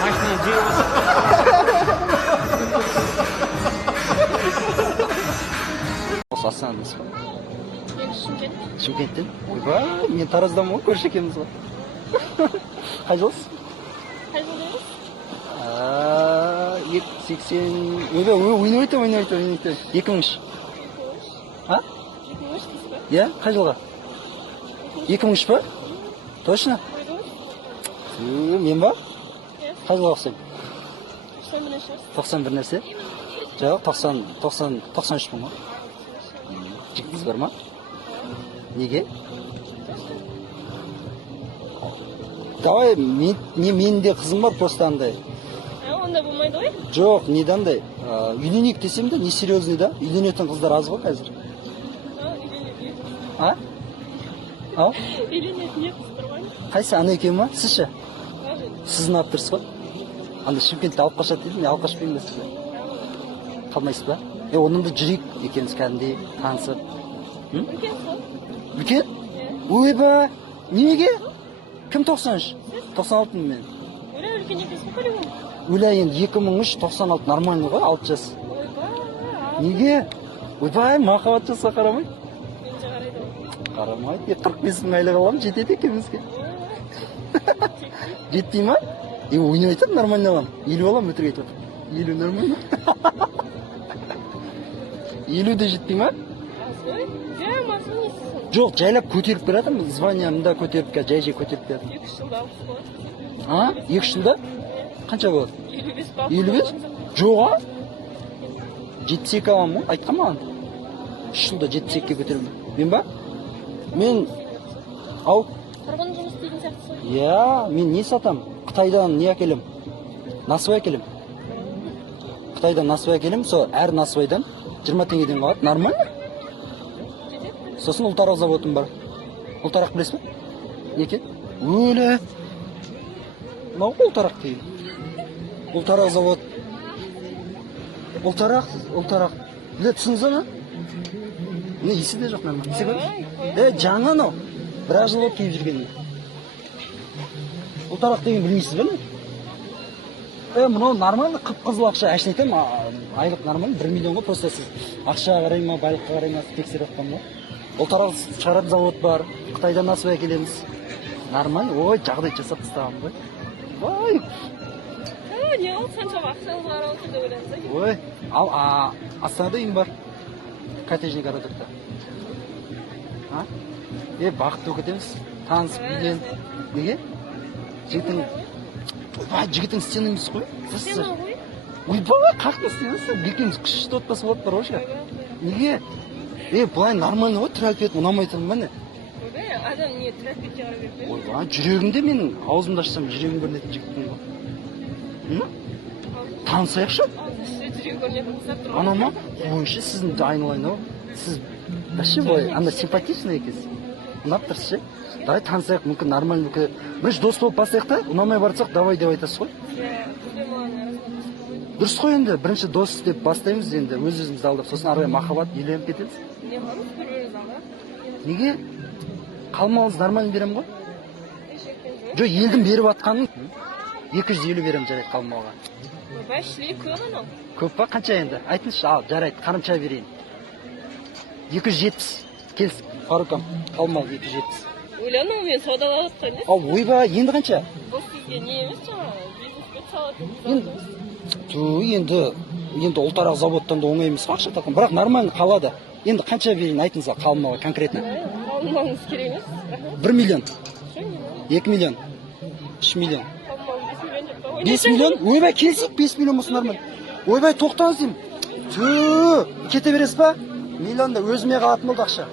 Машина жиып осы астанадасыз ба? Мен Шымкент. Шымкенттен? Ойбай, мен Тараздамын ғой, көрші екенбіз ғой. Қай жылсыз? Қай жылдасыз? 80... Ойбай, ойнайды. 2000-ш. А? 2003 дейсіз ба? Иә, қай жылға? 2003 па? Точно? Мен ба? Қай жылға ұқсаймын? 91 нәрсе? Жоқ, 93 мың ғой. Жігітіңіз бар ма? Неге? Давай, менде қызым бар, просто андай. Онда болмайды ғой? Жоқ, неде андай. Үйленейік десем де, не серьезный да? Үйленетін қыздар аз ғой қазір. А? Ау? Үйленетін не қыздар ғой? Қайсы, ана екен ма? Сіз ше? Сіздің алып тұрсыз ғой? Анда Шымкентте алып қашады дейді, мен алып қашпаймын да сізге. Қалмайсыз ба? Онында жүрейік екенбіз кәдімгідей танысып. Үлкен сол. Үлкен? Ойбай, неге? Кім 93? 96 мен. Оля үлкен екенсіз ғой по-любому. Оля енді 2003, 96 нормально ғой, 6 жас. Ойбай. Неге? Ойбай, махаббат жасқа қарамайды. Мен қарайды ғой. Қарамайды. 45 мың айлық аламын, жетеді екенбізге. Жетпей ма? Ойнап айтып нормально аламын. 50 аламын, өтірік айтып отыр. 50 нормально. 50 де жетпей ма? Аз ғой? Жамасын несіз. Жоқ, жайлап көтеріп бератырмын. Званиямда көтеріп, жай көтеріп бердім. 2 жылда алып болады. А? 2 жылда? Қанша болады? 55 бал. 55? Жоға? 72 аламын ғой, айтқан маған. 3 жылда 72-ге көтеремін. Мен ба? Мен... Ау? Тұрғын жұмыс істейтін сияқтысыз ғой? Иә, мен не сатам? Қытайдан не әкелем? Насыбай әкелем. Қытайдан насыбай әкелем, сол әр насыбайдан 20 теңгеден қалады. Нормально? Сосын ұлтарақ заводым бар. Ұлтарақ білесіз бе? Неке? Өлі. Мынау ғой ұлтарақ дейін. Ұлтарақ завод. Ұлтарақ. Біле түсіңіз ана? Не, есі де жоқ нормально. Есі көріңіз? Жаңа анау. Бірақ жыл болып кейіп жүргенде. Ұлтарақ деген білмейсіз бе? Мынау нормально, қып-қызыл ақша. Әшін айтам, айлық нормально, 1 миллион ғой. Просто сіз ақшаға қарай ма, байлыққа қарай ма, тексеріп отқан ба? Ұлтарақ шығаратын завод бар. Қытайдан насыбай әкелеміз. Нормально. Ой, жағдай жасап тастаған ғой. Ой. Не ол саншама ақшаңыз бар ол түрде ойлаңыз. Ой, ал Астанада үйім бар. Коттеджный городокта. Бақытты өкетеміз. Танысып білген. Неге? Жігітің стен емес қой. Стена ғой? Ойбай, қақты стенасы? Екеуміз күшті отбасы болып бар ғой. Неге? Бұлай нормально ғой, тірәлпет ұнамайтын ба не? Ойбай, адам не тірәлпет жаға берді? Ойбай, жүрегімде менің аузымды ашсам жүрегім көрінетін жігіттің ғой. Танысайықшы? Жүрегі көрінетін қыздар тұр ғой. Ана ма? Ойыншы, сіздің айналайын ау. Сіз вообще былай, анда симпатичный екенсіз. Ұнап тұрсыз ше? Давай танысайық, мүмкін нормально мүмкін. Бірінші дос болып бастайық та, ұнамай барсақ, давай деп айтасыз ғой. Дұрыс қой енді, бірінші дос деп бастаймыз енді, өз-өзімізді алдап, сосын арай махаббат үйленіп кетеміз. Не қылып, бір-біріңізді алға? Неге? Қалмауыңыз нормально берем ғой? Жоқ, елдің беріп атқанын 250 берем жарайды қалмауға. Ойбай, шлей көп анау. Көп па? Қанша енді? Айтыңызшы, ал, жарайды, қарымша берейін. 270. Келсін, Фарукам, қалмау 270. Ойлану, мен саудалап отқан не? Ал, ойбай, енді қанша? Бұл сізге не емес жаңа, бизнеспен салатын. Енді ұлтарақ заводтан да оңай емес ақша тапқан, бірақ нормально қалады. Енді қанша берейін айтыңызға қалмауға конкретно? Қалмауыңыз керек емес. 1 миллион. 2 миллион. 3 миллион. 5 миллион? Ойбай, келсек 5 миллион болсын нормально. Ойбай, тоқтаңыз деймін. Кете бересіз ба? Миллионда өзіме қалатын болды ақша.